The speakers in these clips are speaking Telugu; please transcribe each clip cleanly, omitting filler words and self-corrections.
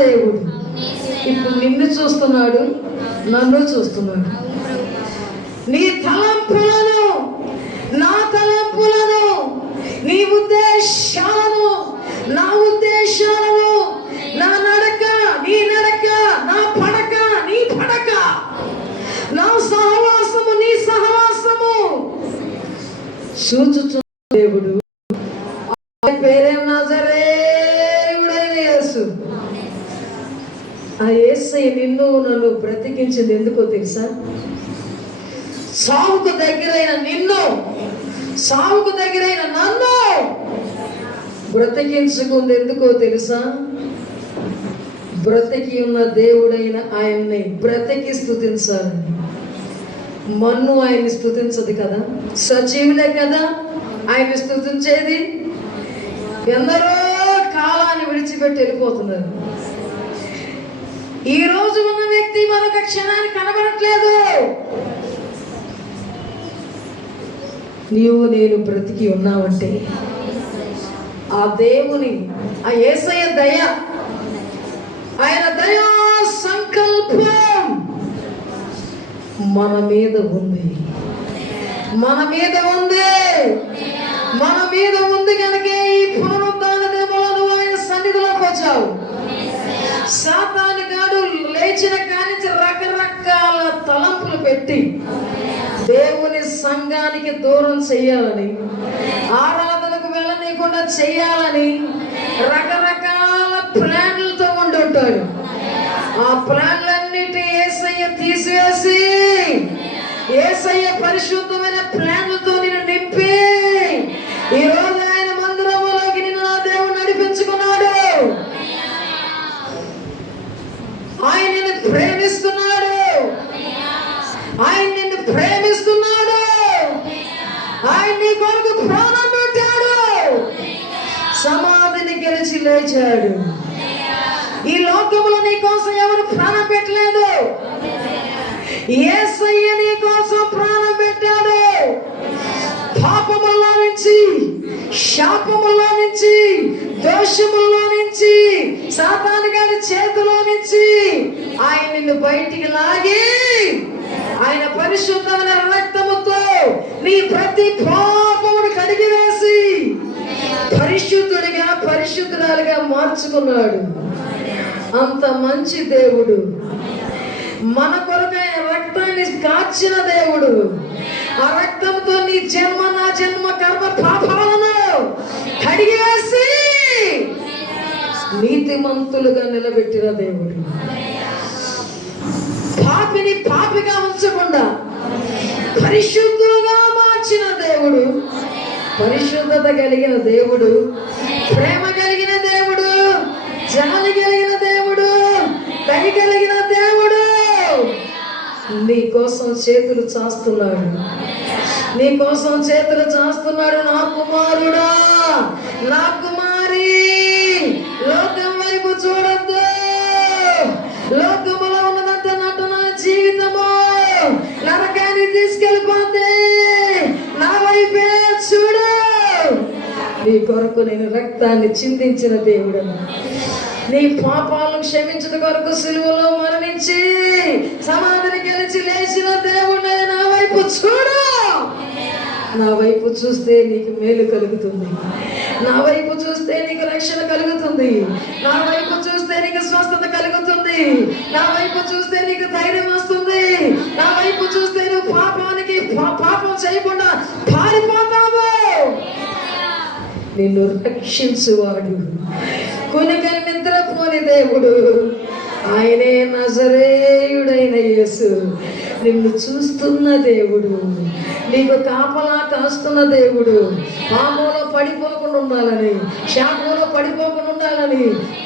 దేవుడు ఇప్పుడు నిన్ను చూస్తున్నాడు, నన్ను చూస్తున్నాడు. నీ తలంపులను, నా తలంపులను, నీ ఉద్దేశాలను, నా ఉద్దేశాలను, నా నడక, నీ నడక, నా పడక, నీ పడక, నా సహవాసము, నీ సహవాసము చూచుచున్న దేవుడు. పేరే నజరేయుడైన యేసు. ఆ యేసయ్య నిన్ను నన్ను బ్రతికించింది ఎందుకో తెలుసా? సావుకు దగ్గరైన నిన్ను, సావుకు దగ్గరైన నన్ను బ్రతికించుకుంది ఎందుకో తెలుసా? బ్రతికి ఉన్న దేవుడైన ఆయన్ని బ్రతికి స్తుతించాలి. మన్ను ఆయన్ని స్తుతించదు కదా, సజీవులే కదా ఆయన్ని స్తుతించేది. ఎందరో కాలాన్ని విడిచిపెట్టి వెళ్ళిపోతున్నారు. ఈ రోజు ఉన్న వ్యక్తి మరొక క్షణాన్ని కనబడట్లేదు. నీవు నేను బ్రతికి ఉన్నావంటే ఆ దేవుని, ఆ యేసయ్య దయ, ఆయన దయా సంకల్పం మన మీద ఉంది, మన మీద ఉంది, మన మీద ఉంది. కనుక ఈ పునరుద్ధాన దినములో ఆయన సన్నిధిలోకి వచ్చావు. సాతాను గాడు లేచిన కానించి రకరకాల తలంపులు పెట్టి దేవుని సంఘానికి దూరం చెయ్యాలని, ఆరాధనకు వెళ్ళనీయకుండా చెయ్యాలని రకరకాల ప్లాన్లతో ఉండుంటాడు. ఆ ప్లాన్లన్నిటి యేసయ్య తీసివేసి యేసయ్య పరిశుద్ధమైన ప్లాన్లతో నేను నింపి ఈ రోజు ఆయన మందిరంలోకి నిన్ను నా దేవుడు నడిపించుకున్నాడు. ఆయన నిన్ను ప్రేమిస్తున్నాడు, ఆయన నిన్ను ప్రేమిస్తున్నాడు, ఆయన నీ కొరకు ప్రాణం పెట్టాడు, సమాధిని గెలిచి లేచాడు. ఈ లోకంలో నీ కోసం ఎవరు ప్రాణం పెట్టలేదు, యేసయ్య నీ కోసం ప్రాణం పెట్టాడు. పాపములో నుంచి, శాపములో నుంచి, దోషములో నుంచి, సాతాను గారి చేతిలో నుంచి ఆయన నిన్ను బయటికి లాగి ఆయన పరిశుద్ధమైన రక్తముతో నీ ప్రతి పాపమును కడిగివేసి పరిశుద్ధుడిగా, పరిశుద్ధురాలుగా మార్చుకున్నాడు. అంత మంచి దేవుడు, మన కొరకైన రక్తాన్ని కాచిన దేవుడు. ఆ రక్తంతో నీ జన్మ, నా జన్మ కర్మ పాపాలను కడిగివేసి నీతిమంతులుగా నిలబెట్టిన దేవుడు. పాపిని పాపిగా ఉంచకుండా పరిశుద్ధులుగా మార్చిన దేవుడు. పరిశుద్ధత కలిగిన దేవుడు, ప్రేమ కలిగిన దేవుడు, జాలి కలిగిన దేవుడు, దయ కలిగిన దేవుడు నీ కోసం చేతులు చాస్తున్నాడు, నీ కోసం చేతులు చాస్తున్నాడు. నా కుమారుడా, నా కుమారి, లోకం వైపు చూడద్దు. లోకములో ఉన్నదంతా నటన జీవితము, నరకాన్ని తీసుకెళ్ళిపోతే నా వైపే చూడు. నీ కొరకు నేను రక్తాన్ని చిందించిన దేవుడను, నీ పాపాలను క్షమించిన కొరకు సిలువలో మరణించి సమాధిని గెలిచి లేచిన దేవుడే. నా వైపు చూడు, నా వైపు చూస్తే నీకు మేలు కలుగుతుంది, నా వైపు చూస్తే నీకు రక్షణ కలుగుతుంది, నా వైపు చూస్తే నీకు స్వస్థత కలుగుతుంది, నా వైపు చూస్తే నీకు ధైర్యం వస్తుంది, నా వైపు చూస్తే నువ్వు పాపానికి పాపం చేయకుండా పారిపోతావు. నిన్ను రక్షించువాడు, కునికని నిద్రపోని దేవుడు, ఆయనే నజరేయుడైన యేసు. నిన్ను చూస్తున్న దేవుడు, నీకు కాపలా కాస్తున్న దేవుడు. పాములో పడిపోకుండా ఉండాలని, శాపంలో పడిపోకుండా ఉండాలని,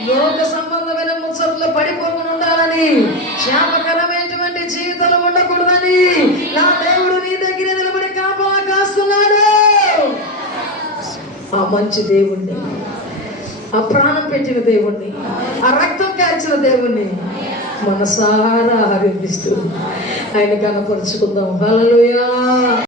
లోక సంబంధమైన ముచ్చట్లో పడిపోకుండా ఉండాలని, శాపకరమైనటువంటి జీవితాలు ఉండకూడదని నా దేవుడు నీ దగ్గర నిలబడి కాపలా కాస్తున్నాడు. ఆ మంచి దేవుణ్ణి, ఆ ప్రాణం పెట్టిన దేవుణ్ణి, ఆ రక్తం కార్చిన దేవుణ్ణి మనసారా ఆరాధిస్తూ ఆయన కనపరుచుకుందాం. హల్లెలూయా.